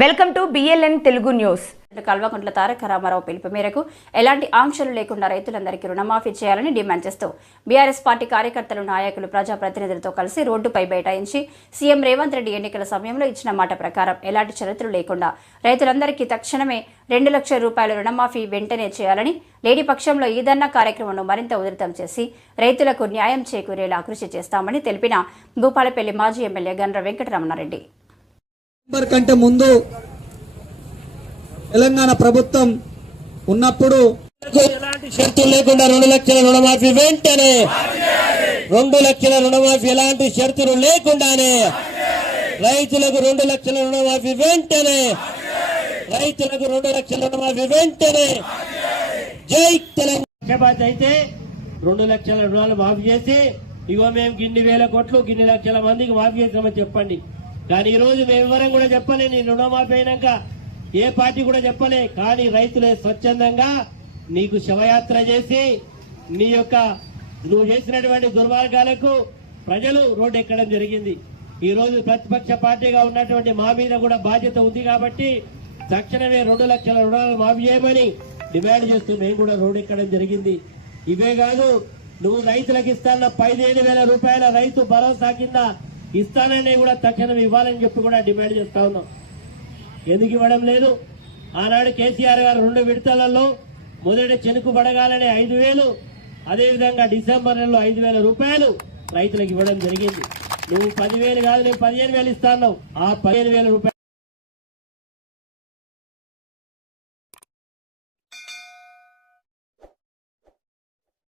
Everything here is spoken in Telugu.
Welcome to BLN Telugu news. Kalvakuntla Taraka Rama Rao పిలుపు మేరకు ఎలాంటి ఆంక్షలు లేకుండా రైతులందరికీ రుణమాఫీ చేయాలని డిమాండ్ చేస్తూ బీఆర్ఎస్ పార్టీ కార్యకర్తలు నాయకులు ప్రజాప్రతినిధులతో కలిసి రోడ్డుపై బైఠాయించి సీఎం రేవంత్ రెడ్డి ఎన్నికల సమయంలో ఇచ్చిన మాట ప్రకారం ఎలాంటి షరతులు లేకుండా రైతులందరికీ తక్షణమే రెండు లక్షల రూపాయల రుణమాఫీ వెంటనే చేయాలని లేని పక్షంలో ఈ కార్యక్రమంను మరింత ఉధృతం చేసి రైతులకు న్యాయం చేకూరేలా కృషి చేస్తామని తెలిపిన భూపాలపల్లి మాజీ ఎమ్మెల్యే గండ్ర వెంకటరమణారెడ్డి. డిసెంబర్ కంటే ముందు తెలంగాణ ప్రభుత్వం ఉన్నప్పుడు ఎలాంటి షరతులు లేకుండా రెండు లక్షల రుణమాఫీ వెంటనే రెండు లక్షల రుణమాఫీ ఎలాంటి షరతులు లేకుండానే రైతులకు రెండు లక్షల రుణమాఫీ వెంటనే రైతులకు రెండు లక్షల రుణమాఫీ వెంటనే జై తెలంగాణ. అయితే రెండు లక్షల రుణాలు మాఫీ చేసి ఇగో మేము గిన్ని వేల కోట్లు గిన్ని లక్షల మందికి మాఫీ చేసామని చెప్పండి. కానీ ఈ రోజు మేము వివరం కూడా చెప్పలే నీ రుణమాఫీ అయినాక ఏ పార్టీ కూడా చెప్పలే. కానీ రైతులే స్వచ్ఛందంగా నీకు శవయాత్ర చేసి నీ యొక్క నువ్వు చేసినటువంటి దుర్మార్గాలకు ప్రజలు రోడ్డు ఎక్కడం జరిగింది. ఈ రోజు ప్రతిపక్ష పార్టీగా ఉన్నటువంటి మా మీద కూడా బాధ్యత ఉంది కాబట్టి తక్షణమే రెండు లక్షల రుణాలు మాఫీ చేయమని డిమాండ్ చేస్తూ మేము కూడా రోడ్డు ఎక్కడం జరిగింది. ఇవే కాదు నువ్వు రైతులకు ఇస్తాన్న పదిహేను వేల రూపాయల రైతు భరోసా కింద ఇస్తానని కూడా తక్షణం ఇవ్వాలని చెప్పి కూడా డిమాండ్ చేస్తా ఉన్నాం. ఎందుకు ఇవ్వడం లేదు? ఆనాడు కేసీఆర్ గారు రెండు విడతలలో మొదటి చెనుకు పడగాలని ఐదు వేలు అదేవిధంగా డిసెంబర్ నెలలో ఐదు వేల రూపాయలు రైతులకు ఇవ్వడం జరిగింది. నువ్వు పదివేలు కాదు నేను పదిహేను వేలు ఇస్తాను ఆ పదిహేను వేల రూపాయలు